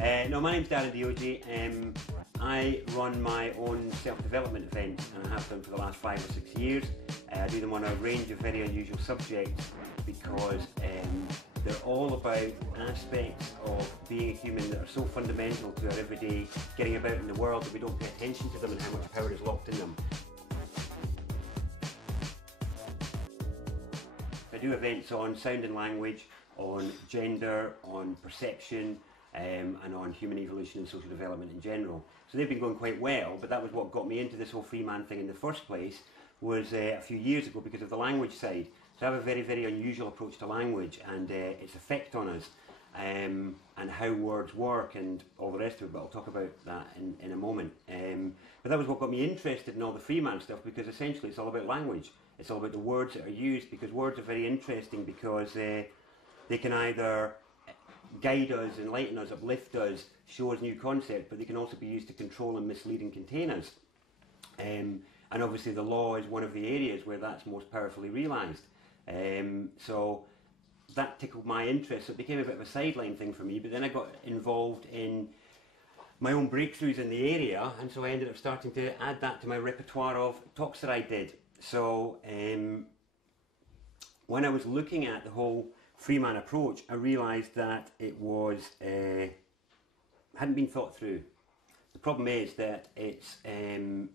No, my name's Darren Deogee. I run my own self-development events, and I have done for the last 5 or 6 years. I do them on a range of very unusual subjects because they're all about aspects of being a human that are so fundamental to our everyday getting about in the world that we don't pay attention to them and how much power is locked in them. I do events on sound and language, on gender, on perception, and on human evolution and social development in general. So they've been going quite well, but that was what got me into this whole Freeman thing in the first place, was a few years ago because of the language side. So I have a very, very unusual approach to language and its effect on us, and how words work and all the rest of it, but I'll talk about that in a moment. But that was what got me interested in all the Freeman stuff, because essentially it's all about language. It's all about the words that are used, because words are very interesting because they can either guide us, enlighten us, uplift us, show us new concepts, but they can also be used to control and mislead and contain us. And obviously the law is one of the areas where that's most powerfully realised. So that tickled my interest, so it became a bit of a sideline thing for me, but then I got involved in my own breakthroughs in the area, and so I ended up starting to add that to my repertoire of talks that I did. So when I was looking at the whole Freeman approach, I realised that it was hadn't been thought through. The problem is that it's been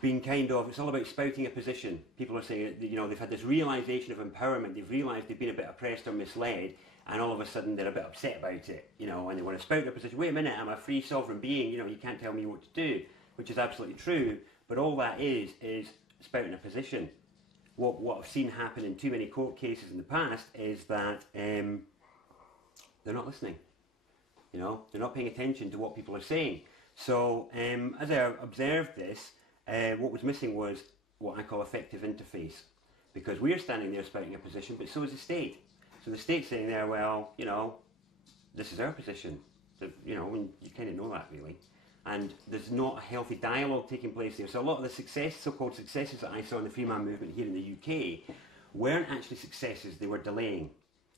it's all about spouting a position. People are saying, you know, they've had this realisation of empowerment, they've realised they've been a bit oppressed or misled, and all of a sudden they're a bit upset about it, you know, and they want to spout their position. Wait a minute, I'm a free sovereign being, you know, you can't tell me what to do, which is absolutely true, but all that is spouting a position. What I've seen happen in too many court cases in the past is that they're not listening. You know, they're not paying attention to what people are saying. So as I observed this, what was missing was what I call effective interface, because we're standing there spouting a position, but so is the state. So the state's saying there, well, you know, this is our position. So, you know, and you kind of know that really. And there's not a healthy dialogue taking place there. So a lot of the so-called successes that I saw in the Freeman movement here in the UK weren't actually successes, they were delaying.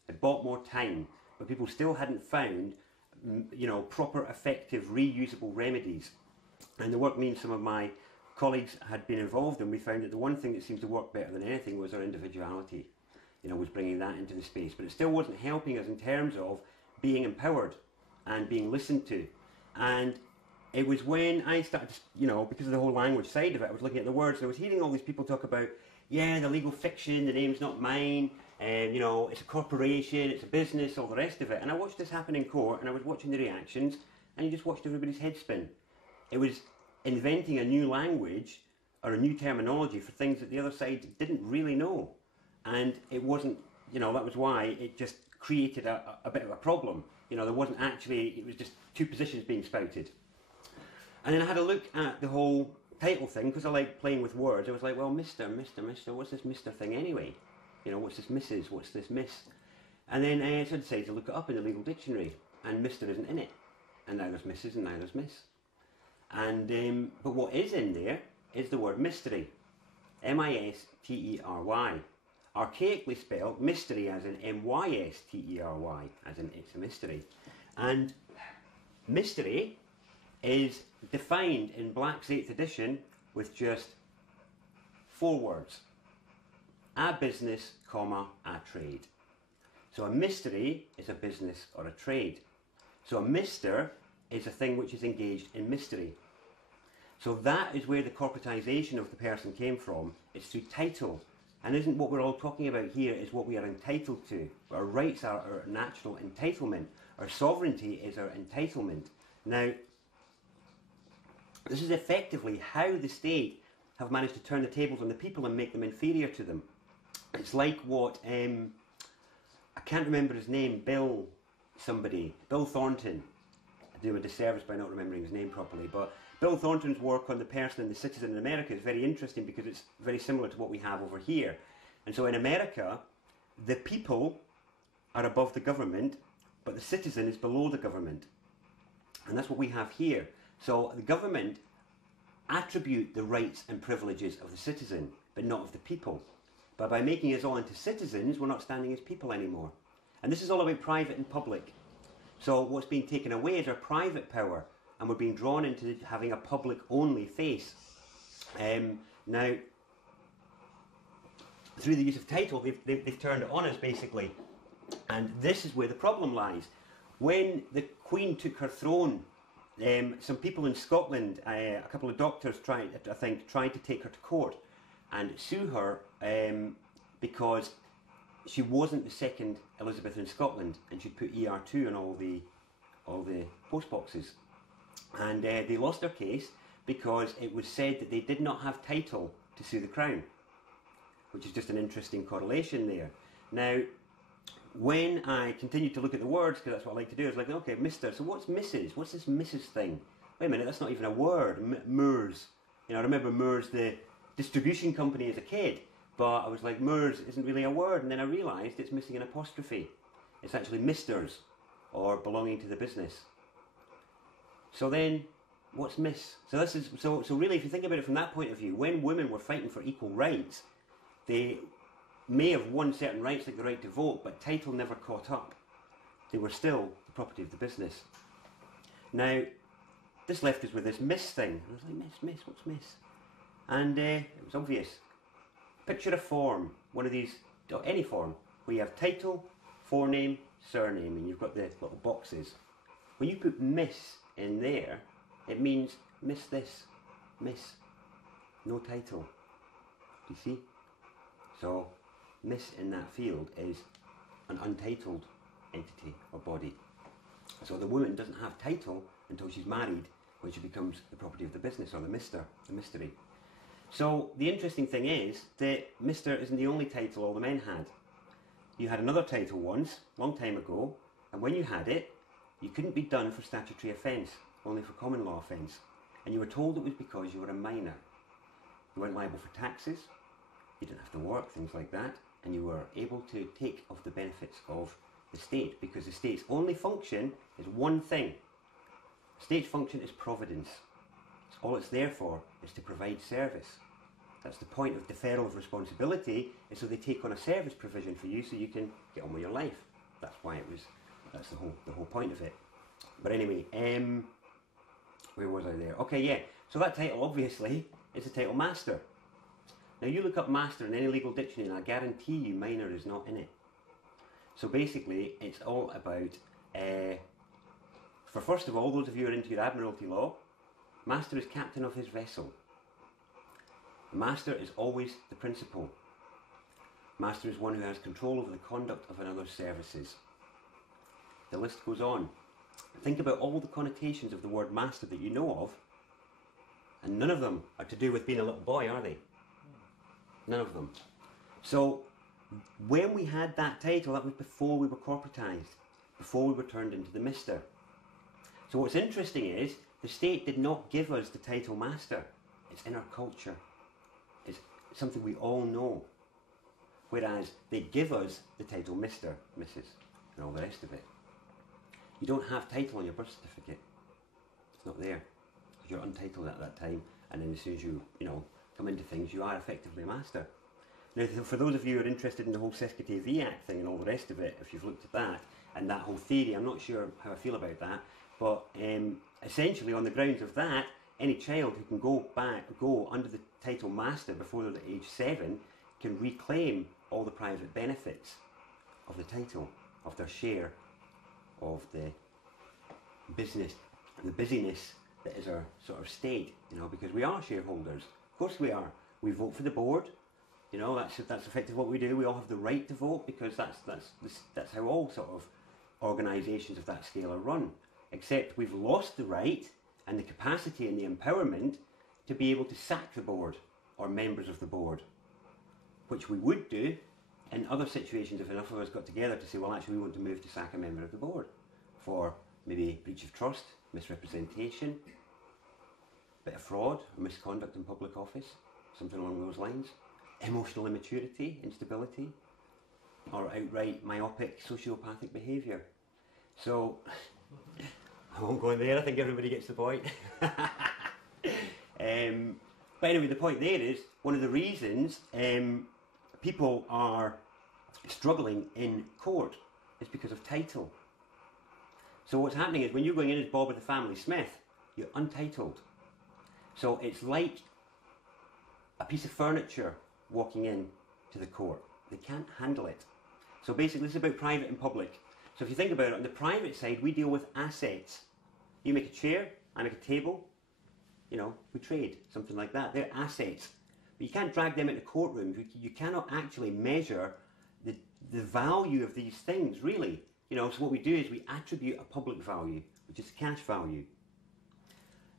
It bought more time, but people still hadn't found, you know, proper, effective, reusable remedies. And the work me and some of my colleagues had been involved in, we found that the one thing that seemed to work better than anything was our individuality. You know, was bringing that into the space. But it still wasn't helping us in terms of being empowered and being listened to. And it was when I started to, you know, because of the whole language side of it, I was looking at the words, and I was hearing all these people talk about, yeah, the legal fiction, the name's not mine, and, you know, it's a corporation, it's a business, all the rest of it. And I watched this happen in court, and I was watching the reactions, and you just watched everybody's head spin. It was inventing a new language, or a new terminology for things that the other side didn't really know. And it wasn't, you know, that was why it just created a bit of a problem. You know, there wasn't actually, it was just two positions being spouted. And then I had a look at the whole title thing, because I like playing with words. I was like, well, Mr., what's this Mr. thing anyway? You know, what's this Mrs., what's this Miss? And then I decided to look it up in the legal dictionary, and Mr. isn't in it. And now there's Mrs. and now there's Miss. And, but what is in there is the word mystery. M-I-S-T-E-R-Y. Archaically spelled mystery as in M-Y-S-T-E-R-Y, as in it's a mystery. And mystery is defined in Black's 8th edition with just 4 words. A business, comma, a trade. So a mystery is a business or a trade. So a mister is a thing which is engaged in mystery. So that is where the corporatization of the person came from. It's through title. And isn't what we're all talking about here is what we are entitled to. Our rights are our natural entitlement. Our sovereignty is our entitlement. Now, this is effectively how the state have managed to turn the tables on the people and make them inferior to them. It's like what, I can't remember his name, Bill Thornton. I do him a disservice by not remembering his name properly, but Bill Thornton's work on the person and the citizen in America is very interesting because it's very similar to what we have over here. And so in America, the people are above the government, but the citizen is below the government. And that's what we have here. So the government attribute the rights and privileges of the citizen, but not of the people. But by making us all into citizens, we're not standing as people anymore. And this is all about private and public. So what's being taken away is our private power, and we're being drawn into having a public-only face. Now, through the use of title, they've turned it on us, basically. And this is where the problem lies. When the Queen took her throne, some people in Scotland, a couple of doctors tried to take her to court and sue her because she wasn't the second Elizabeth in Scotland, and she'd put ER2 on all the post boxes. And they lost their case because it was said that they did not have title to sue the Crown, which is just an interesting correlation there. Now, when I continued to look at the words, because that's what I like to do, I was like, okay, Mr. So what's Mrs.? What's this Mrs. thing? Wait a minute, that's not even a word. Moors. You know, I remember Moors, the distribution company, as a kid, but I was like, Moors isn't really a word, and then I realised it's missing an apostrophe. It's actually Misters, or belonging to the business. So then, what's Miss? So this is so really, if you think about it from that point of view, when women were fighting for equal rights, they may have won certain rights like the right to vote, but title never caught up. They were still the property of the business. Now, this left us with this Miss thing. I was like, Miss, what's Miss? And it was obvious. Picture a form, one of these, or any form, where you have title, forename, surname, and you've got the little boxes. When you put Miss in there, it means miss this, Miss, no title. Do you see? So, Miss in that field is an untitled entity or body. So the woman doesn't have title until she's married, when she becomes the property of the business, or the Mr., the mystery. So the interesting thing is that Mr. isn't the only title all the men had. You had another title once, long time ago, and when you had it, you couldn't be done for statutory offence, only for common law offence. And you were told it was because you were a minor. You weren't liable for taxes, you didn't have to work, things like that, and you were able to take of the benefits of the state, because the state's only function is one thing. The state's function is providence. All it's there for is to provide service. That's the point of deferral of responsibility, is so they take on a service provision for you so you can get on with your life. That's why it was, that's the whole point of it. But anyway, where was I there? Okay, yeah, so that title obviously is the title Master. Now you look up Master in any legal dictionary and I guarantee you minor is not in it. So basically it's all about, for first of all, those of you who are into your Admiralty law, Master is captain of his vessel. Master is always the principal. Master is one who has control over the conduct of another's services. The list goes on. Think about all the connotations of the word master that you know of, and none of them are to do with being a little boy, are they? None of them. So, when we had that title, that was before we were corporatised, before we were turned into the Mister. So what's interesting is, the state did not give us the title Master. It's in our culture. It's something we all know. Whereas they give us the title Mr., Mrs., and all the rest of it. You don't have title on your birth certificate. It's not there. Because you're untitled at that time, and then as soon as you come into things, you are effectively a master. Now, for those of you who are interested in the whole Sesquite V Act thing and all the rest of it, if you've looked at that, and that whole theory, I'm not sure how I feel about that, but essentially on the grounds of that, any child who can go under the title Master before they're at age 7 can reclaim all the private benefits of the title, of their share of the business, the busyness that is our sort of state, because we are shareholders. Of course we are. We vote for the board. That's effectively what we do. We all have the right to vote, because that's how all sort of organisations of that scale are run. Except we've lost the right and the capacity and the empowerment to be able to sack the board or members of the board, which we would do in other situations if enough of us got together to say, well, actually we want to move to sack a member of the board for maybe breach of trust, misrepresentation, bit of fraud or misconduct in public office, something along those lines, emotional immaturity, instability, or outright myopic sociopathic behaviour. So I won't go in there, I think everybody gets the point. But anyway, the point there is, one of the reasons people are struggling in court is because of title. So what's happening is when you're going in as Bob of the family Smith, you're untitled. So it's like a piece of furniture walking in to the court. They can't handle it. So basically this is about private and public. So if you think about it, on the private side, we deal with assets. You make a chair, I make a table, you know, we trade, something like that. They're assets. But you can't drag them into courtrooms. You cannot actually measure the value of these things, really. You know, so what we do is we attribute a public value, which is cash value.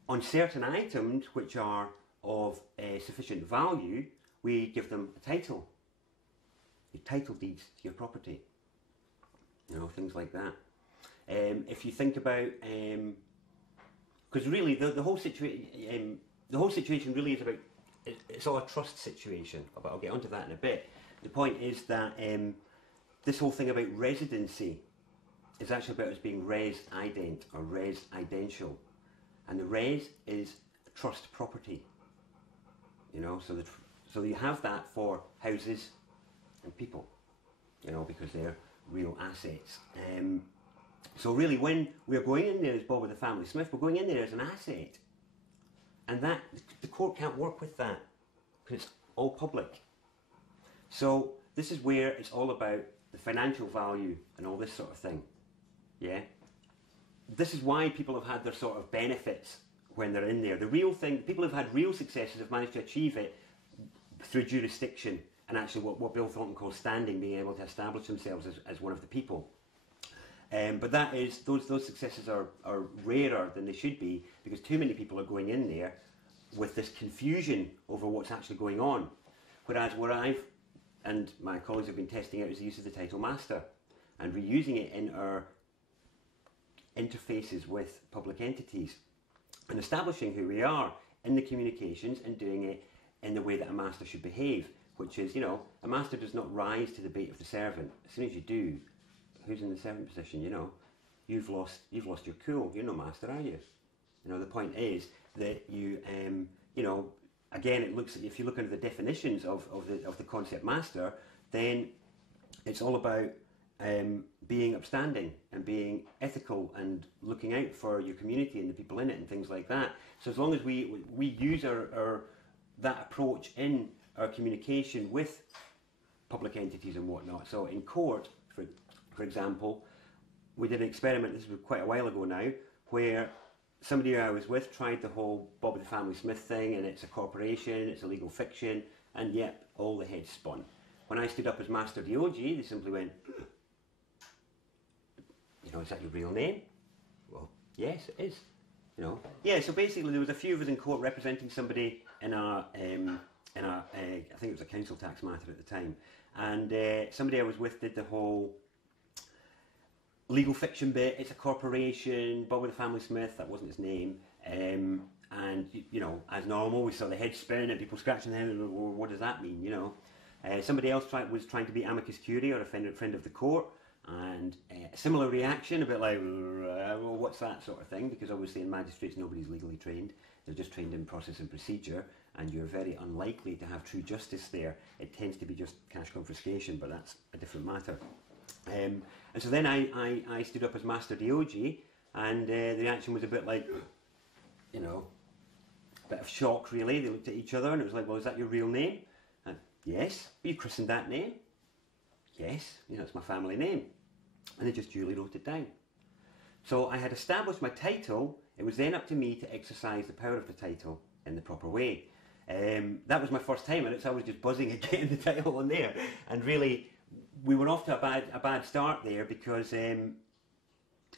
On certain items which are of sufficient value, we give them a title. Your title deeds to your property. You know, things like that. If you think about, because really the whole situation really is about, it's all a trust situation, but I'll get onto that in a bit. The point is that this whole thing about residency is actually about us being res ident or res idential, and the res is trust property. You know, so you have that for houses and people. You know, because they're real assets. So really, when we're going in there as Bob of the family Smith, we're going in there as an asset, and that the court can't work with that because it's all public. So this is where it's all about the financial value and all this sort of thing. Yeah, this is why people have had their sort of benefits when they're in there. The real thing, people who've had real successes have managed to achieve it through jurisdiction and actually what Bill Thornton calls standing, being able to establish themselves as one of the people. But that is, those successes are rarer than they should be because too many people are going in there with this confusion over what's actually going on. Whereas what I've and my colleagues have been testing out is the use of the title master and reusing it in our interfaces with public entities and establishing who we are in the communications and doing it in the way that a master should behave, which is, you know, a master does not rise to the bait of the servant. As soon as you do, who's in the servant position? You know, you've lost your cool. You're no master, are you? You know, the point is that you know, again, it looks, if you look into the definitions of the concept master, then it's all about being upstanding and being ethical and looking out for your community and the people in it and things like that. So as long as we use that approach in our communication with public entities and whatnot. So in court, for example, we did an experiment, this was quite a while ago now, where somebody who I was with tried the whole Bob of the family Smith thing, and it's a corporation, it's a legal fiction, and yet all the heads spun. When I stood up as Master Deogee, they simply went, you know, is that your real name? Well, yes, it is. You know, yeah. So basically, there was a few of us in court representing somebody in a I think it was a council tax matter at the time, and somebody I was with did the whole legal fiction bit. It's a corporation. Bob of the family Smith, that wasn't his name. And you know, as normal, we saw the head spin and people scratching their head. Well, what does that mean? You know, somebody else was trying to be amicus curiae or a friend of the court. And a similar reaction, a bit like, well, what's that sort of thing? Because obviously in magistrates nobody's legally trained, they're just trained in process and procedure, and you're very unlikely to have true justice there. It tends to be just cash confiscation, but that's a different matter. And so then I stood up as Master Deogee, and the reaction was a bit like, you know, a bit of shock really. They looked at each other and it was like, well, is that your real name? And yes. Were you christened that name? Yes, you know, it's my family name. And they just duly wrote it down. So I had established my title. It was then up to me to exercise the power of the title in the proper way. That was my first time, and I was just buzzing at getting the title on there. And really, we were off to a bad start there because it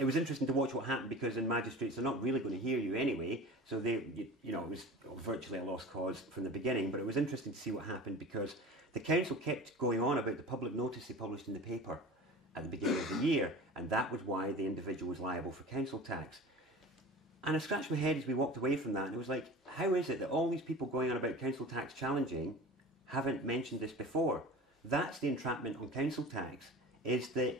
was interesting to watch what happened, because in magistrates they're not really going to hear you anyway. So you know, it was virtually a lost cause from the beginning. But it was interesting to see what happened, because the council kept going on about the public notice they published in the paper at the beginning of the year, and that was why the individual was liable for council tax. And I scratched my head as we walked away from that, and it was like, how is it that all these people going on about council tax challenging haven't mentioned this before? That's the entrapment on council tax, is that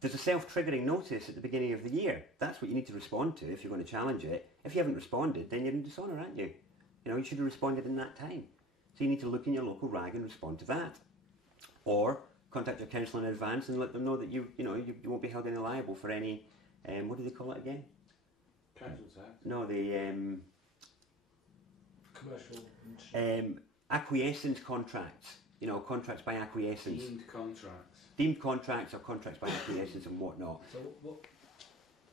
there's a self-triggering notice at the beginning of the year. That's what you need to respond to if you're going to challenge it. If you haven't responded, then you're in dishonour, aren't you? You know, you should have responded in that time. So you need to look in your local rag and respond to that. Or contact your council in advance and let them know that you won't be held any liable for any what do they call it again? Council tax. No, the Commercial. Acquiescence contracts. You know, contracts by acquiescence. Deemed contracts. Deemed contracts or contracts by acquiescence and whatnot. So what?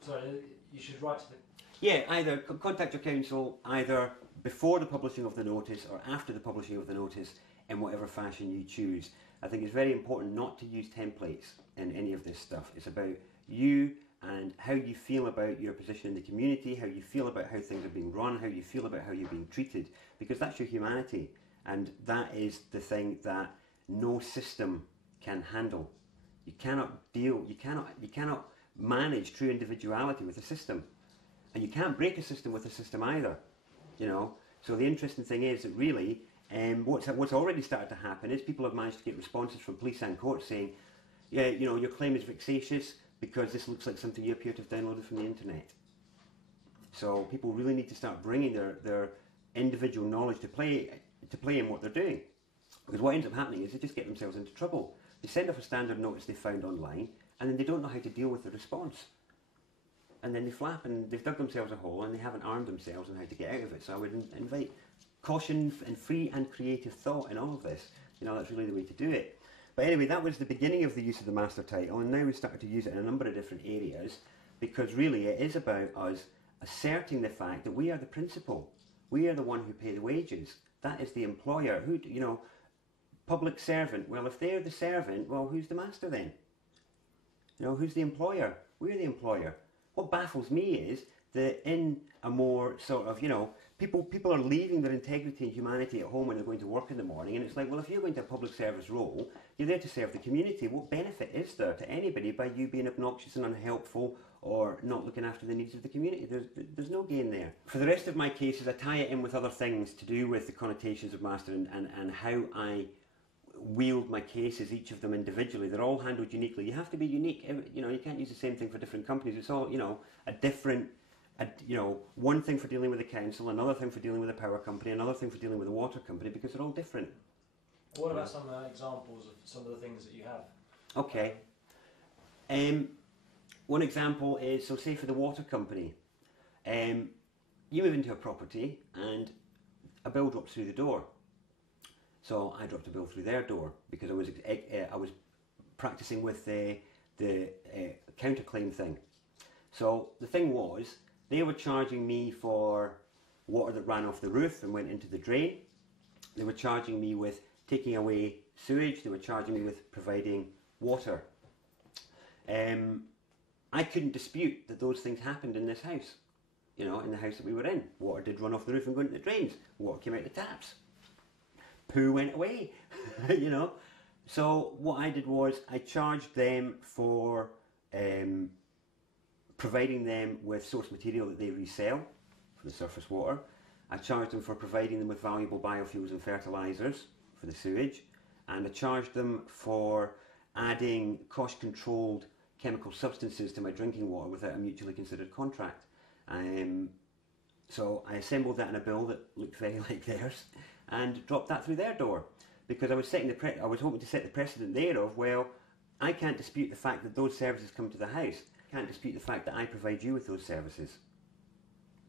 Sorry, you should write to the. Yeah, either contact your council either before the publishing of the notice or after the publishing of the notice in whatever fashion you choose. I think it's very important not to use templates in any of this stuff. It's about you and how you feel about your position in the community, how you feel about how things are being run, how you feel about how you're being treated, because that's your humanity, and that is the thing that no system can handle. You cannot manage true individuality with a system, and you can't break a system with a system either. You know. So the interesting thing is that really, what's already started to happen is people have managed to get responses from police and courts saying, yeah, you know, your claim is vexatious because this looks like something you appear to have downloaded from the internet. So people really need to start bringing their individual knowledge to play in what they're doing. Because what ends up happening is they just get themselves into trouble. They send off a standard notice they found online, and then they don't know how to deal with the response. And then they flap and they've dug themselves a hole and they haven't armed themselves on how to get out of it. So I would invite caution and free and creative thought in all of this. You know, that's really the way to do it. But anyway, that was the beginning of the use of the master title, and now we've started to use it in a number of different areas, because really it is about us asserting the fact that we are the principal. We are the one who pay the wages. That is the employer. Who, you know, public servant. Well, if they're the servant, well, who's the master then? You know, who's the employer? We're the employer. What baffles me is that in a more sort of, you know, people are leaving their integrity and humanity at home when they're going to work in the morning, and it's like, well, if you're going to a public service role, you're there to serve the community. What benefit is there to anybody by you being obnoxious and unhelpful or not looking after the needs of the community? There's no gain there. For the rest of my cases, I tie it in with other things to do with the connotations of master and how I wield my cases, each of them individually. They're all handled uniquely. You have to be unique. You know, you can't use the same thing for different companies. It's all, you know, you know, one thing for dealing with the council, another thing for dealing with a power company, another thing for dealing with a water company, because they're all different. What about some examples of some of the things that you have? Okay. One example is, so say for the water company, you move into a property and a bill drops through the door. So I dropped a bill through their door because I was practicing with the counterclaim thing. So the thing was, they were charging me for water that ran off the roof and went into the drain. They were charging me with taking away sewage. They were charging me with providing water. I couldn't dispute that those things happened in this house. You know, in the house that we were in. Water did run off the roof and go into the drains. Water came out the taps. Poo went away, you know. So what I did was I charged them for providing them with source material that they resell for the surface water. I charged them for providing them with valuable biofuels and fertilisers for the sewage, and I charged them for adding cost-controlled chemical substances to my drinking water without a mutually considered contract. So I assembled that in a bill that looked very like theirs and dropped that through their door, because I was I was hoping to set the precedent there of, well, I can't dispute the fact that those services come to the house. I can't dispute the fact that I provide you with those services.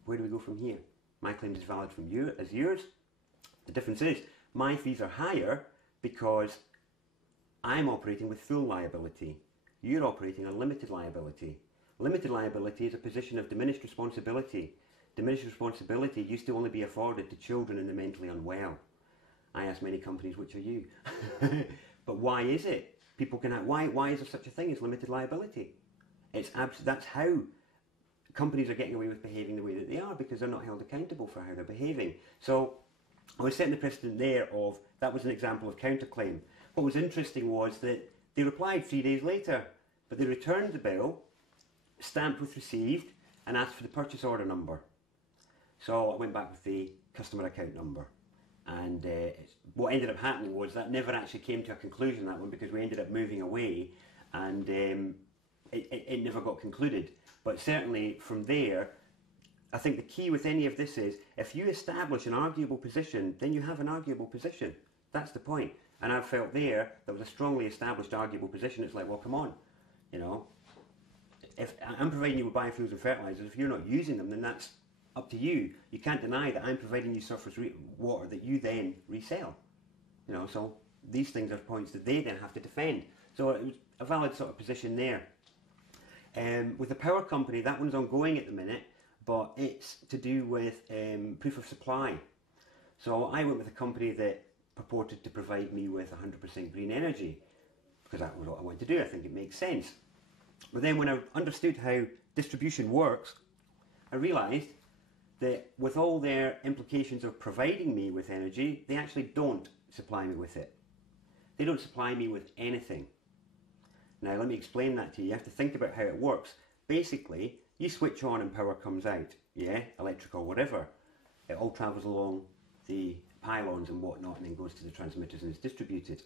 Where do we go from here? My claim is valid from you as yours. The difference is my fees are higher because I'm operating with full liability. You're operating on limited liability. Limited liability is a position of diminished responsibility. Diminished responsibility used to only be afforded to children and the mentally unwell. I ask many companies, which are you? But why is it? People can ask, why is there such a thing as limited liability? That's how companies are getting away with behaving the way that they are, because they're not held accountable for how they're behaving. So I was setting the precedent there of, that was an example of counterclaim. What was interesting was that they replied 3 days later, but they returned the bill, stamped with received, and asked for the purchase order number. So I went back with the customer account number. And what ended up happening was that never actually came to a conclusion, that one, because we ended up moving away, and it never got concluded. But certainly from there, I think the key with any of this is, if you establish an arguable position, then you have an arguable position. That's the point. And I felt there was a strongly established arguable position. It's like, well, come on, you know. if I'm providing you with biofuels and fertilisers, if you're not using them, then that's up to you. You can't deny that I'm providing you surface water that you then resell. You know, so these things are points that they then have to defend. So it was a valid sort of position there. With the power company, that one's ongoing at the minute, but it's to do with proof of supply. So I went with a company that purported to provide me with 100% green energy, because that was what I wanted to do. I think it makes sense. But then when I understood how distribution works, I realised that with all their implications of providing me with energy, they actually don't supply me with it. They don't supply me with anything. Now let me explain that to you. You have to think about how it works. Basically, you switch on and power comes out, yeah, electric or whatever. It all travels along the pylons and whatnot and then goes to the transmitters and is distributed.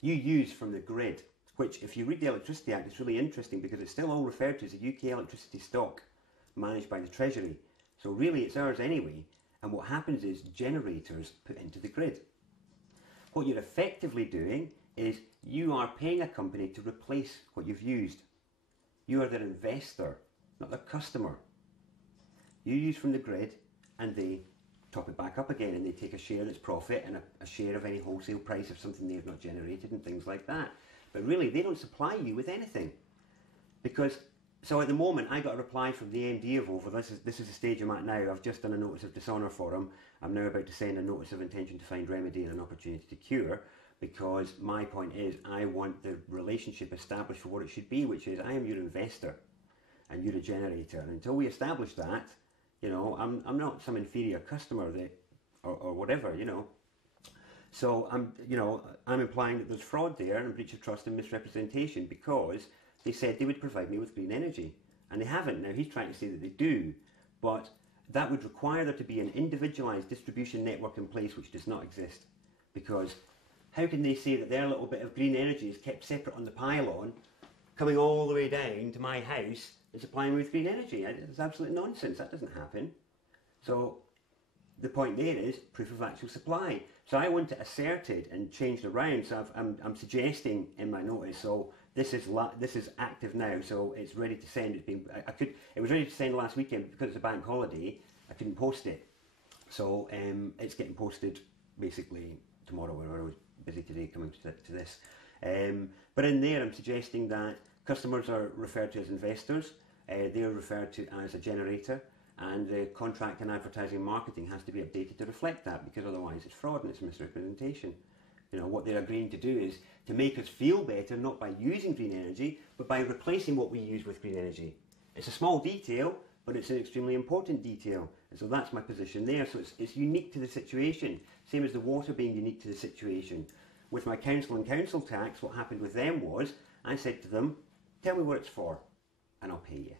You use from the grid, which if you read the Electricity Act, it's really interesting because it's still all referred to as a UK electricity stock managed by the Treasury. So really it's ours anyway, and what happens is generators put into the grid. What you're effectively doing is you are paying a company to replace what you've used. You are their investor, not their customer. You use from the grid and they top it back up again and they take a share of its profit and a share of any wholesale price of something they have not generated and things like that. But really they don't supply you with anything. Because, so at the moment I got a reply from the MD of OVO, this is the stage I'm at now. I've just done a notice of dishonour for him. I'm now about to send a notice of intention to find remedy and an opportunity to cure, because my point is I want the relationship established for what it should be, which is I am your investor and you're a generator. And until we establish that, you know, I'm not some inferior customer that, or whatever, you know. So I'm implying that there's fraud there and breach of trust and misrepresentation, because they said they would provide me with green energy and they haven't. Now he's trying to say that they do, but that would require there to be an individualised distribution network in place, which does not exist. Because how can they say that their little bit of green energy is kept separate on the pylon, coming all the way down to my house and supplying me with green energy? It's absolute nonsense. That doesn't happen. So the point there is proof of actual supply. So I want it asserted and changed around. So I'm suggesting in my notice. So this is active now. So it's ready to send. It was ready to send last weekend, because it's a bank holiday. I couldn't post it. So it's getting posted basically tomorrow. Where I was busy today coming to this. But in there, I'm suggesting that customers are referred to as investors. They are referred to as a generator. And the contract and advertising and marketing has to be updated to reflect that, because otherwise it's fraud and it's misrepresentation. You know, what they're agreeing to do is to make us feel better, not by using green energy, but by replacing what we use with green energy. It's a small detail, but it's an extremely important detail. And so that's my position there. So it's unique to the situation, same as the water being unique to the situation. With my council and council tax, what happened with them was, I said to them, tell me what it's for, and I'll pay you.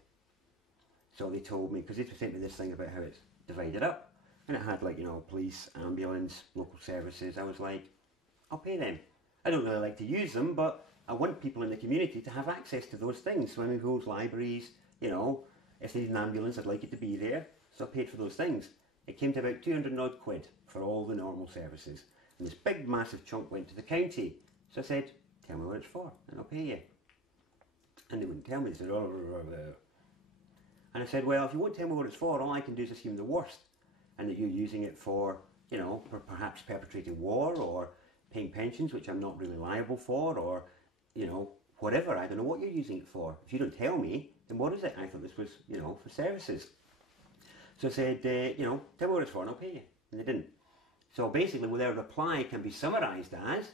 So they told me, because they sent me this thing about how it's divided up, and it had, like, you know, police, ambulance, local services. I was like, I'll pay them. I don't really like to use them, but I want people in the community to have access to those things. Swimming pools, libraries, you know, if they need an ambulance, I'd like it to be there. So I paid for those things. It came to about 200 and odd quid for all the normal services. And this big massive chunk went to the county. So I said, tell me what it's for, and I'll pay you. And they wouldn't tell me. They said, oh, and I said, well, if you won't tell me what it's for, all I can do is assume the worst. And that you're using it for, you know, for perhaps perpetrating war or paying pensions, which I'm not really liable for, or, you know, whatever. I don't know what you're using it for. If you don't tell me, then what is it? I thought this was, you know, for services. So I said, you know, tell me what it's for and I'll pay you. And they didn't. So basically, well, their reply can be summarised as,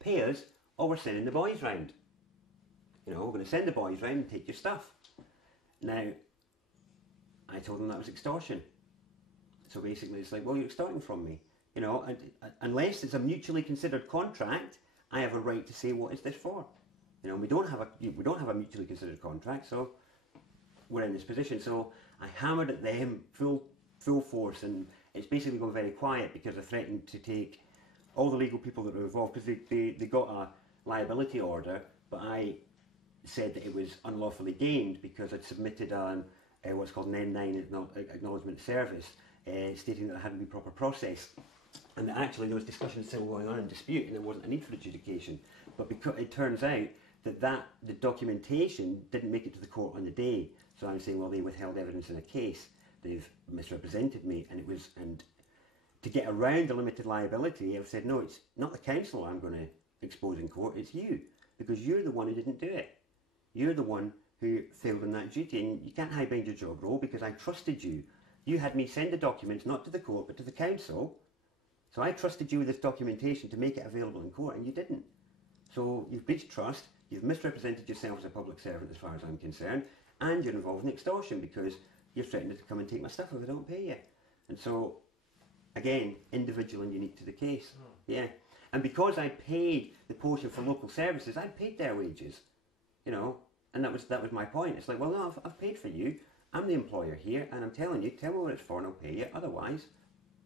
pay us or we're sending the boys round. You know, we're going to send the boys round and take your stuff. Now, I told them that was extortion. So basically it's like, well, you're extorting from me. You know, unless it's a mutually considered contract, I have a right to say, what is this for? You know, we don't have a mutually considered contract, so we're in this position. So I hammered at them full force, and it's basically gone very quiet because I threatened to take all the legal people that were involved, because they got a liability order, but I said that it was unlawfully gained because I'd submitted what's called an N9 acknowledgement service, stating that it hadn't been proper processed, and that actually there was discussions still going on in dispute and there wasn't a need for adjudication. But because it turns out that the documentation didn't make it to the court on the day. So I'm saying, well, they withheld evidence in a case, they've misrepresented me, and to get around the limited liability, I've said, no, it's not the council I'm going to expose in court, it's you, because you're the one who didn't do it. You're the one who failed in that duty, and you can't hide behind your job role because I trusted you. You had me send the documents not to the court but to the council, so I trusted you with this documentation to make it available in court, and you didn't. So you've breached trust, you've misrepresented yourself as a public servant as far as I'm concerned, and you're involved in extortion because you're threatening to come and take my stuff if I don't pay you. And so, again, individual and unique to the case. Yeah. And because I paid the portion for local services, I paid their wages, you know, and that was my point. It's like, well, no, I've paid for you. I'm the employer here, and I'm telling you, tell me what it's for and I'll pay you. Otherwise,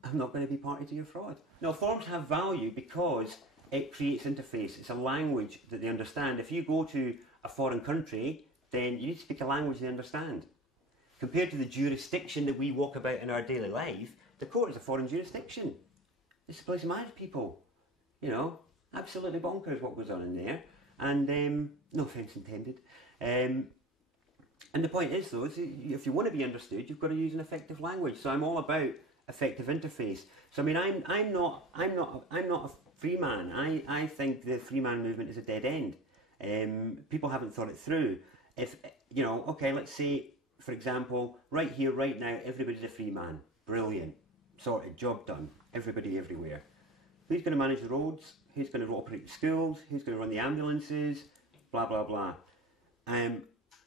I'm not going to be party to your fraud. No, forms have value because it creates interface. It's a language that they understand. If you go to a foreign country, then you need to speak a language they understand. Compared to the jurisdiction that we walk about in our daily life, the court is a foreign jurisdiction. It's a place to manage people. You know, absolutely bonkers what goes on in there. And no offence intended. And the point is, though, is if you want to be understood, you've got to use an effective language. So I'm all about effective interface. So I mean, I'm not a free man. I think the free man movement is a dead end. People haven't thought it through. If you know, okay, let's say, for example, right here, right now, everybody's a free man. Brilliant, sorted, job done. Everybody, everywhere. Who's going to manage the roads? Who's going to operate the schools? Who's going to run the ambulances? Blah blah blah.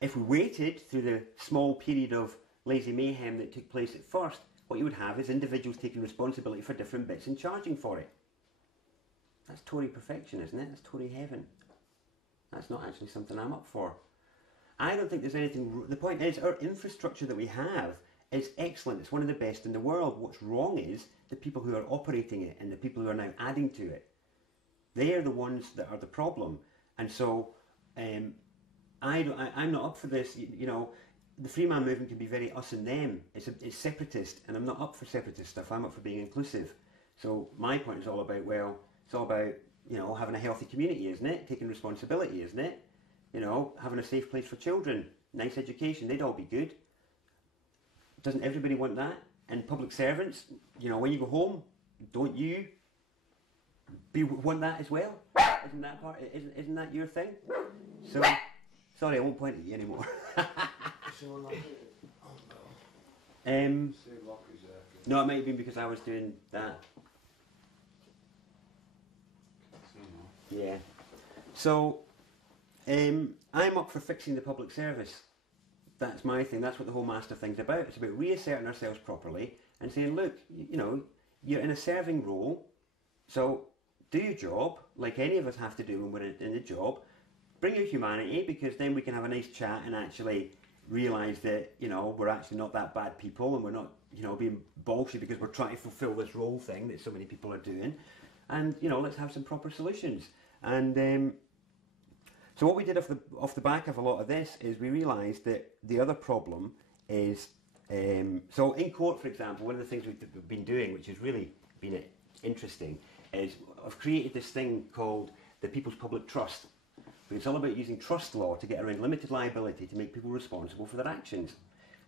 If we waited through the small period of lazy mayhem that took place at first, what you would have is individuals taking responsibility for different bits and charging for it. That's Tory perfection, isn't it? That's Tory heaven. That's not actually something I'm up for. I don't think there's anything... The point is, our infrastructure that we have is excellent. It's one of the best in the world. What's wrong is the people who are operating it and the people who are now adding to it. They are the ones that are the problem. And so, I'm not up for this. You know, the free man movement can be very us and them. It's separatist, and I'm not up for separatist stuff. I'm up for being inclusive. So my point is all about, well, it's all about, you know, having a healthy community, isn't it? Taking responsibility, isn't it? You know, having a safe place for children, nice education, they'd all be good. Doesn't everybody want that? And public servants, you know, when you go home, don't you want that as well? Isn't that part? Isn't that your thing? So, sorry, I won't point at you anymore. No, it might have been because I was doing that. Yeah. So, I'm up for fixing the public service. That's my thing. That's what the whole master thing's about. It's about reasserting ourselves properly and saying, look, you know, you're in a serving role, so do your job like any of us have to do when we're in the job. Bring your humanity, because then we can have a nice chat and actually realise that, you know, we're actually not that bad people, and we're not, you know, being bullshit because we're trying to fulfil this role thing that so many people are doing. And, you know, let's have some proper solutions. And so what we did off the back of a lot of this is we realised that the other problem is, so in court, for example, one of the things we've been doing, which has really been interesting, is I've created this thing called the People's Public Trust. It's all about using trust law to get around limited liability to make people responsible for their actions.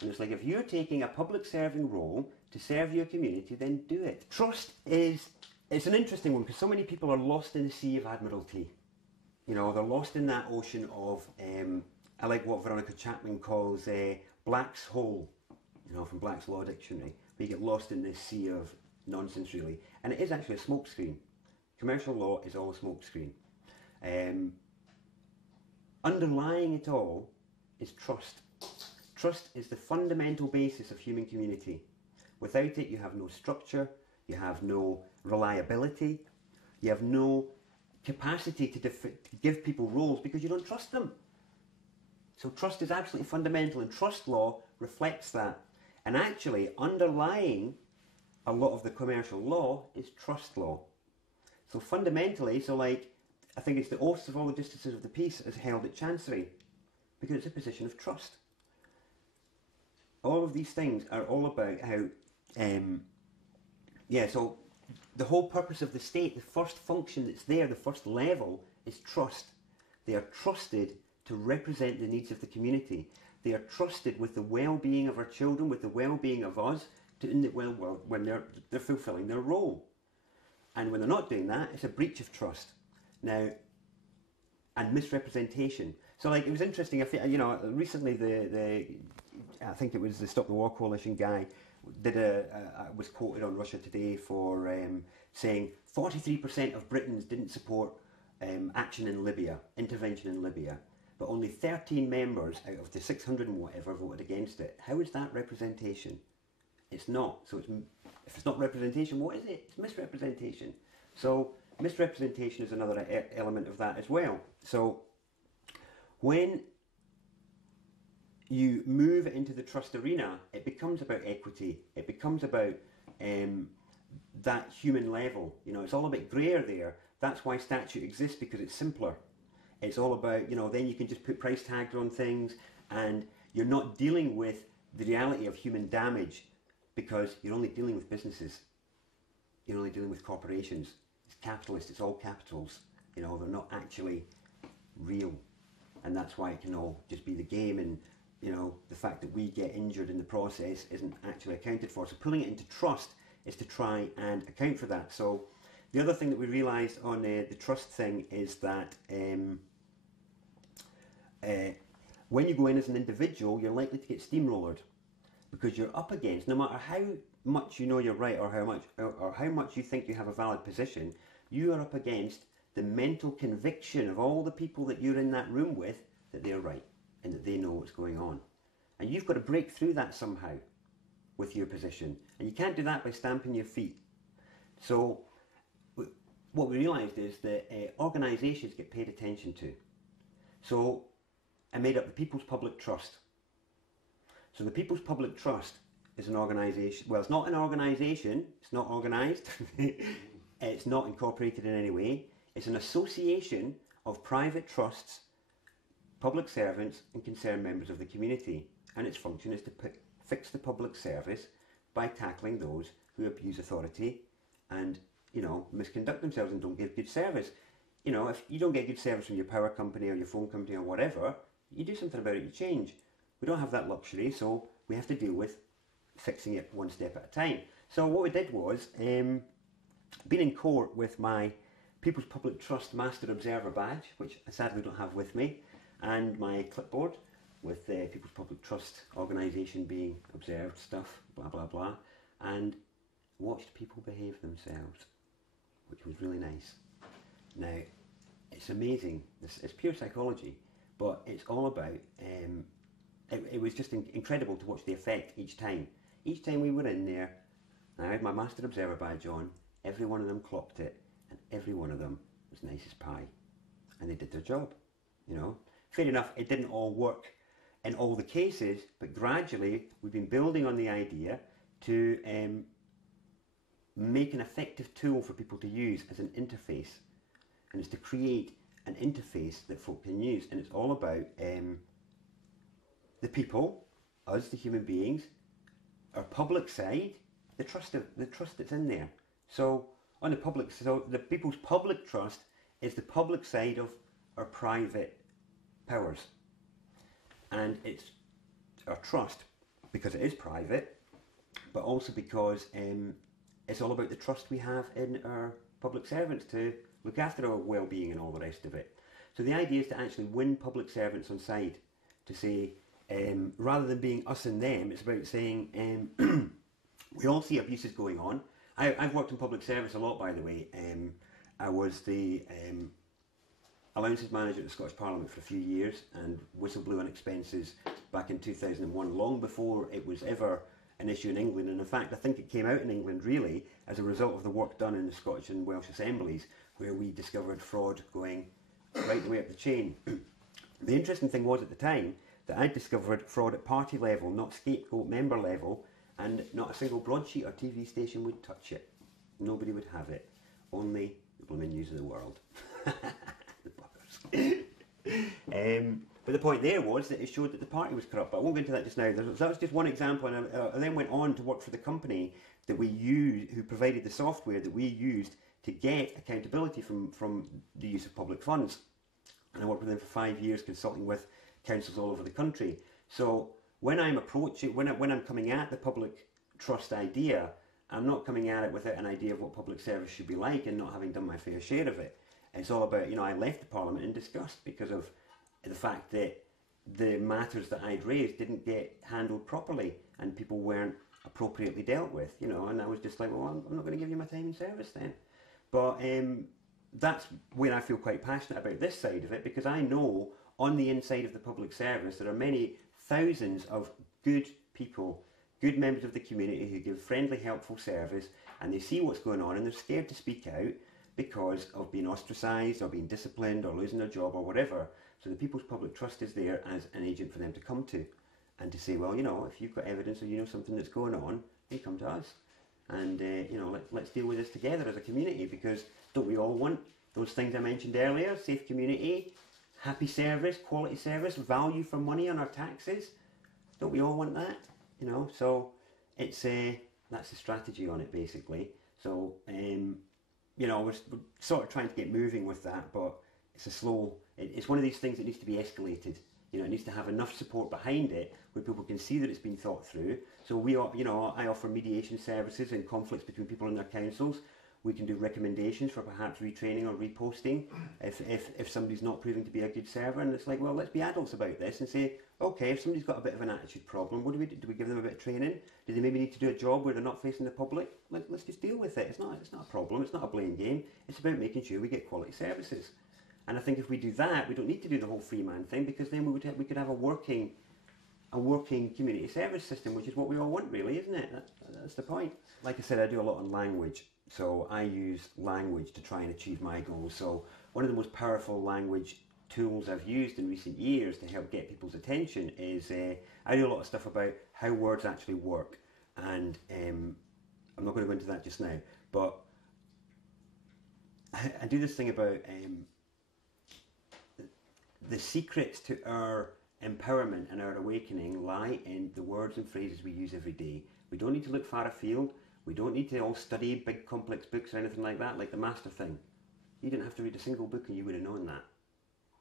And it's like, if you're taking a public serving role to serve your community, then do it. Trust it's an interesting one because so many people are lost in the sea of admiralty. You know, they're lost in that ocean of, I like what Veronica Chapman calls Black's hole, you know, from Black's Law Dictionary, where you get lost in this sea of nonsense, really. And it is actually a smokescreen. Commercial law is all a smokescreen. Underlying it all is trust. Trust is the fundamental basis of human community. Without it, you have no structure, you have no reliability, you have no capacity to give people roles because you don't trust them. So trust is absolutely fundamental, and trust law reflects that. And actually, underlying a lot of the commercial law is trust law. So fundamentally, I think it's the oaths of all the justices of the peace as held at Chancery, because it's a position of trust. All of these things are all about how, so the whole purpose of the state, the first function that's there, the first level, is trust. They are trusted to represent the needs of the community. They are trusted with the well-being of our children, with the well-being of us, when they're fulfilling their role. And when they're not doing that, it's a breach of trust. Now, and misrepresentation. So, like, it was interesting. Recently I think it was the Stop the War Coalition guy was quoted on Russia Today for saying 43% of Britons didn't support action in Libya, intervention in Libya, but only 13 members out of the 600 and whatever voted against it. How is that representation? It's not. So if it's not representation, what is it? It's misrepresentation. So misrepresentation is another element of that as well. So when you move into the trust arena, it becomes about equity. It becomes about that human level. It's all about greyer there. That's why statute exists, because it's simpler. It's all about, then you can just put price tags on things, and you're not dealing with the reality of human damage, because you're only dealing with businesses. You're only dealing with corporations. It's capitalist, it's all capitals. They're not actually real. And that's why it can all just be the game, and the fact that we get injured in the process isn't actually accounted for. So pulling it into trust is to try and account for that. So the other thing that we realised on the trust thing is that when you go in as an individual, you're likely to get steamrollered, because you're up against, no matter how much you know you're right, or how much you think you have a valid position, you are up against the mental conviction of all the people that you're in that room with that they're right and that they know what's going on. And you've got to break through that somehow with your position. And you can't do that by stamping your feet. So what we realised is that organisations get paid attention to. So I made up the People's Public Trust. So the People's Public Trust is an organisation. Well, it's not an organisation. It's not organised. It's not incorporated in any way. It's an association of private trusts, public servants and concerned members of the community. And its function is to fix the public service by tackling those who abuse authority and, misconduct themselves and don't give good service. If you don't get good service from your power company or your phone company or whatever, you do something about it, you change. We don't have that luxury, so we have to deal with fixing it one step at a time. So what we did was, been in court with my People's Public Trust Master Observer badge, which I sadly don't have with me, and my clipboard with the People's Public Trust organisation being observed stuff, blah blah blah, and watched people behave themselves, which was really nice. Now, it's amazing. It's pure psychology, but it's all about. It was just incredible to watch the effect each time. Each time we were in there, I had my Master Observer badge on. Every one of them clocked it, and every one of them was nice as pie, and they did their job. Fair enough, it didn't all work in all the cases, but gradually we've been building on the idea to make an effective tool for people to use as an interface, and it's to create an interface that folk can use, and it's all about the people, us, the human beings, our public side, the trust that's in there. So on the People's Public Trust is the public side of our private powers, and it's our trust because it is private, but also because it's all about the trust we have in our public servants to look after our well-being and all the rest of it. So the idea is to actually win public servants on side, to say, rather than being us and them, it's about saying we all see abuses going on. I've worked in public service a lot, by the way. I was the allowances manager at the Scottish Parliament for a few years and whistleblew on expenses back in 2001, long before it was ever an issue in England. And in fact, I think it came out in England really as a result of the work done in the Scottish and Welsh Assemblies, where we discovered fraud going right the way up the chain. The interesting thing was at the time that I discovered fraud at party level, not scapegoat member level, and not a single broadsheet or TV station would touch it. Nobody would have it. Only the blooming News of the World. The buggers. But the point there was that it showed that the party was corrupt. But I won't go into that just now. That was just one example, and I then went on to work for the company that we used, who provided the software that we used to get accountability from the use of public funds. and I worked with them for 5 years, consulting with councils all over the country. So when I'm approaching, when I'm coming at the public trust idea, I'm not coming at it without an idea of what public service should be like and not having done my fair share of it. It's all about, I left the Parliament in disgust because of the fact that the matters that I'd raised didn't get handled properly and people weren't appropriately dealt with, and I was just like, well, I'm not going to give you my time and service then. But that's where I feel quite passionate about this side of it, because I know on the inside of the public service there are many thousands of good people, good members of the community who give friendly, helpful service, and they see what's going on and they're scared to speak out because of being ostracised or being disciplined or losing their job or whatever. So the People's Public Trust is there as an agent for them to come to and to say, well, if you've got evidence or something that's going on, then come to us. And, let's deal with this together as a community, because don't we all want those things I mentioned earlier? Safe community, happy service, quality service, value for money on our taxes. Don't we all want that? So it's that's the strategy on it, basically. So, we're sort of trying to get moving with that, but it's one of these things that needs to be escalated. It needs to have enough support behind it where people can see that it's been thought through. So I offer mediation services in conflicts between people and their councils. We can do recommendations for perhaps retraining or reposting if somebody's not proving to be a good server. And it's like, well, let's be adults about this and say, okay, if somebody's got a bit of an attitude problem, what do we do? Do we give them a bit of training? Do they maybe need to do a job where they're not facing the public? Let's just deal with it. It's not a problem. It's not a blame game. It's about making sure we get quality services. And I think if we do that, we don't need to do the whole Freeman thing, because then we could have a working community service system, which is what we all want, really, isn't it? That's the point. Like I said, I do a lot on language, so I use language to try and achieve my goals. So one of the most powerful language tools I've used in recent years to help get people's attention is I do a lot of stuff about how words actually work, and I'm not going to go into that just now, but I do this thing about the secrets to our empowerment and our awakening lie in the words and phrases we use every day. We don't need to look far afield. We don't need to all study big complex books or anything like that, like the master thing. You didn't have to read a single book and you would have known that,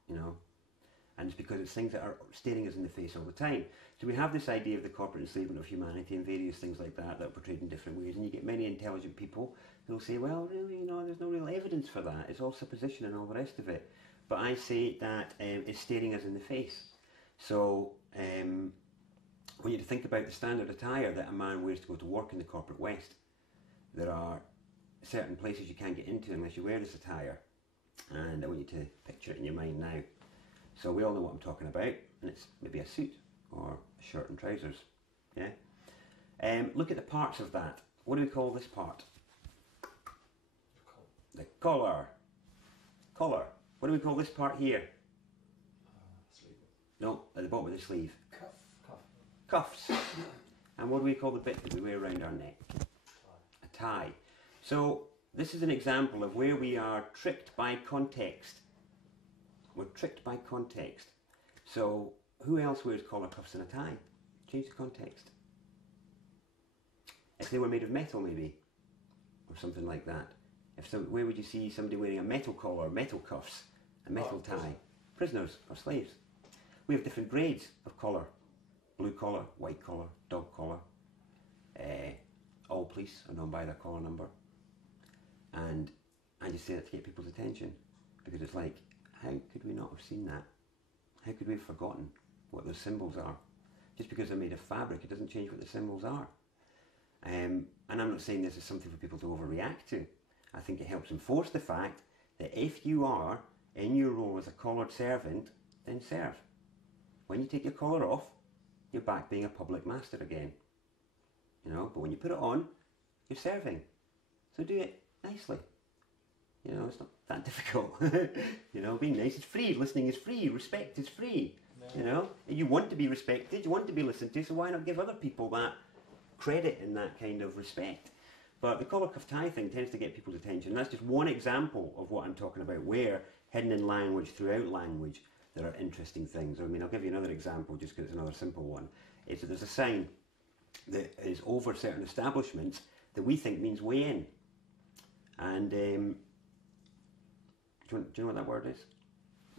And it's because it's things that are staring us in the face all the time. So we have this idea of the corporate enslavement of humanity and various things like that are portrayed in different ways, and you get many intelligent people who'll say, well, really, there's no real evidence for that. It's all supposition and all the rest of it. But I say that it's staring us in the face. So when you think about the standard attire that a man wears to go to work in the corporate West, there are certain places you can't get into unless you wear this attire. And I want you to picture it in your mind now. So we all know what I'm talking about, and it's maybe a suit or a shirt and trousers. Yeah. Look at the parts of that. What do we call this part? The collar. Collar. What do we call this part here? Sleeve. No, at the bottom of the sleeve. Cuff. Cuffs. And what do we call the bit that we wear around our neck? A tie. So this is an example of where we are tricked by context. We're tricked by context. So who else wears collar, cuffs and a tie? Change the context. If they were made of metal, maybe, or something like that. Where would you see somebody wearing a metal collar, metal cuffs, a metal tie? Prisoners or slaves. We have different grades of collar. Blue collar, white collar, dog collar. All police are known by their collar number. And I just say that to get people's attention, because it's like, how could we not have seen that? How could we have forgotten what those symbols are? Just because they're made of fabric, it doesn't change what the symbols are. And I'm not saying this is something for people to overreact to. I think it helps enforce the fact that if you are in your role as a collared servant, then serve. When you take your collar off, you're back being a public master again. But when you put it on, you're serving. So do it nicely. It's not that difficult. Being nice is free, listening is free, respect is free. No. You want to be respected, you want to be listened to, so why not give other people that credit and that kind of respect? But the collar cuff tie thing tends to get people's attention. And that's just one example of what I'm talking about, where hidden in language, throughout language, there are interesting things. I'll give you another example just because it's another simple one. Is that there's a sign that is over certain establishments that we think means way in. And do you know what that word is?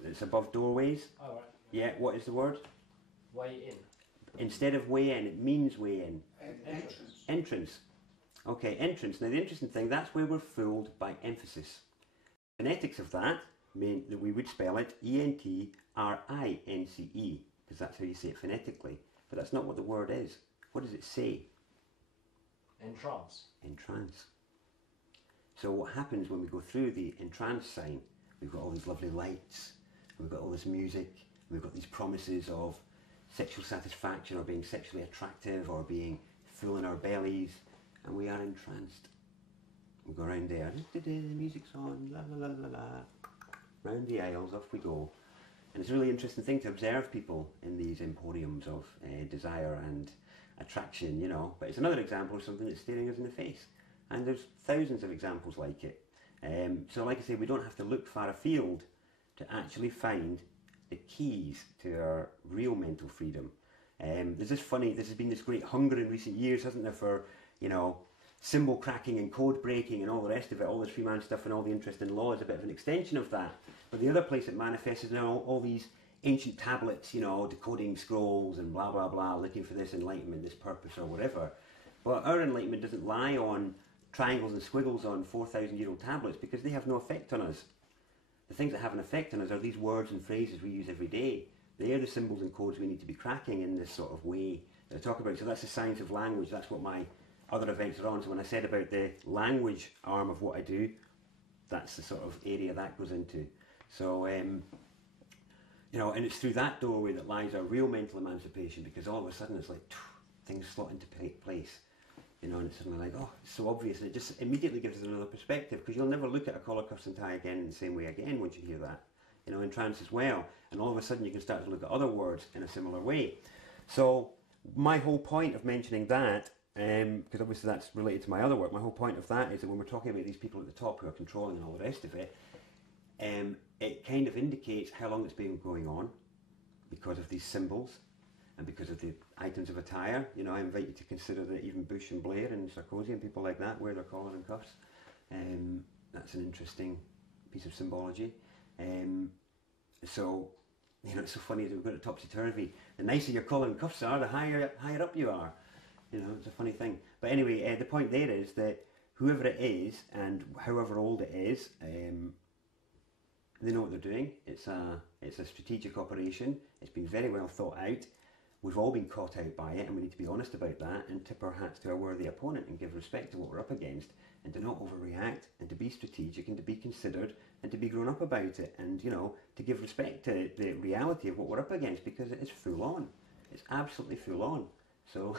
It's above doorways. Oh, right. Yeah, what is the word? Way in. Instead of way in, it means way in. Entrance. Entrance. Okay, entrance. Now the interesting thing, that's where we're fooled by emphasis. Phonetics of that mean that we would spell it Entrince, because that's how you say it phonetically. But that's not what the word is. What does it say? Entrance. Entrance. So what happens when we go through the entrance sign, we've got all these lovely lights, and we've got all this music, and we've got these promises of sexual satisfaction or being sexually attractive or being full in our bellies, and we are entranced. We go around there, the music's on, la la la la la, round the aisles, off we go. And it's a really interesting thing to observe people in these emporiums of desire and attraction, you know. But it's another example of something that's staring us in the face. And there's thousands of examples like it. So like I say, we don't have to look far afield to actually find the keys to our real mental freedom. There's been this great hunger in recent years, hasn't there, for, you know, symbol cracking and code breaking and all the rest of it, all this Freeman stuff and all the interest in law is a bit of an extension of that. But the other place it manifests is now all these ancient tablets, you know, decoding scrolls and blah, blah, blah, looking for this enlightenment, this purpose or whatever. But our enlightenment doesn't lie on triangles and squiggles on 4,000-year-old tablets because they have no effect on us. The things that have an effect on us are these words and phrases we use every day. They are the symbols and codes we need to be cracking in this sort of way that I talk about. So that's the science of language. That's what my other events are on. So when I said about the language arm of what I do, that's the sort of area that goes into. So, you know, and it's through that doorway that lies our real mental emancipation, because all of a sudden it's like things slot into place. You know, and it's suddenly like, oh, it's so obvious, and it just immediately gives us another perspective, because you'll never look at a collar, cuffs and tie again in the same way again once you hear that. You know, in trance as well. And all of a sudden you can start to look at other words in a similar way. So my whole point of mentioning that, because obviously that's related to my other work, my whole point of that is that when we're talking about these people at the top who are controlling and all the rest of it, it kind of indicates how long it's been going on because of these symbols and because of the items of attire. You know, I invite you to consider that even Bush and Blair and Sarkozy and people like that wear their collar and cuffs. That's an interesting piece of symbology. So, you know, it's so funny that we've got it topsy-turvy. The nicer your collar and cuffs are, the higher up you are. You know, it's a funny thing. But anyway, the point there is that whoever it is and however old it is, they know what they're doing. It's a strategic operation. It's been very well thought out. We've all been caught out by it, and we need to be honest about that and tip our hats to our worthy opponent and give respect to what we're up against, and to not overreact, and to be strategic, and to be considered, and to be grown up about it, and, you know, to give respect to the reality of what we're up against, because it is full on. It's absolutely full on. So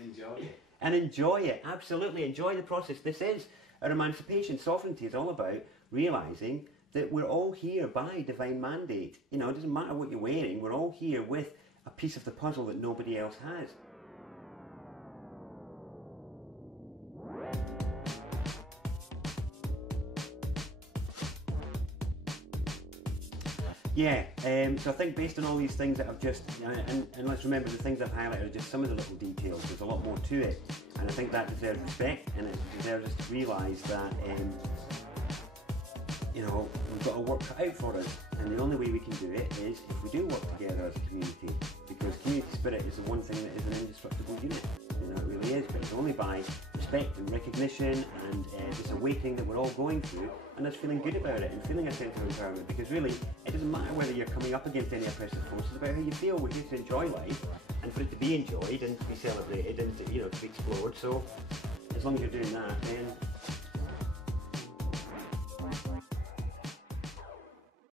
Enjoy it. and enjoy it. Absolutely enjoy the process. This is our emancipation. Sovereignty is all about realising that we're all here by divine mandate. You know, it doesn't matter what you're wearing, we're all here with a piece of the puzzle that nobody else has. Yeah, so I think based on all these things that I've just, and let's remember the things I've highlighted are just some of the little details. There's a lot more to it, and I think that deserves respect, and it deserves us to realise that, you know, we've got to work cut out for us, and the only way we can do it is if we do work together as a community, because community spirit is the one thing that is an indestructible unit. You know, it really is, but it's only by respect and recognition and this awakening that we're all going through, and us feeling good about it and feeling a sense of empowerment, because really it doesn't matter whether you're coming up against any oppressive forces. It's about how you feel. We're here to enjoy life and for it to be enjoyed and to be celebrated and to, you know, to be explored. So as long as you're doing that, then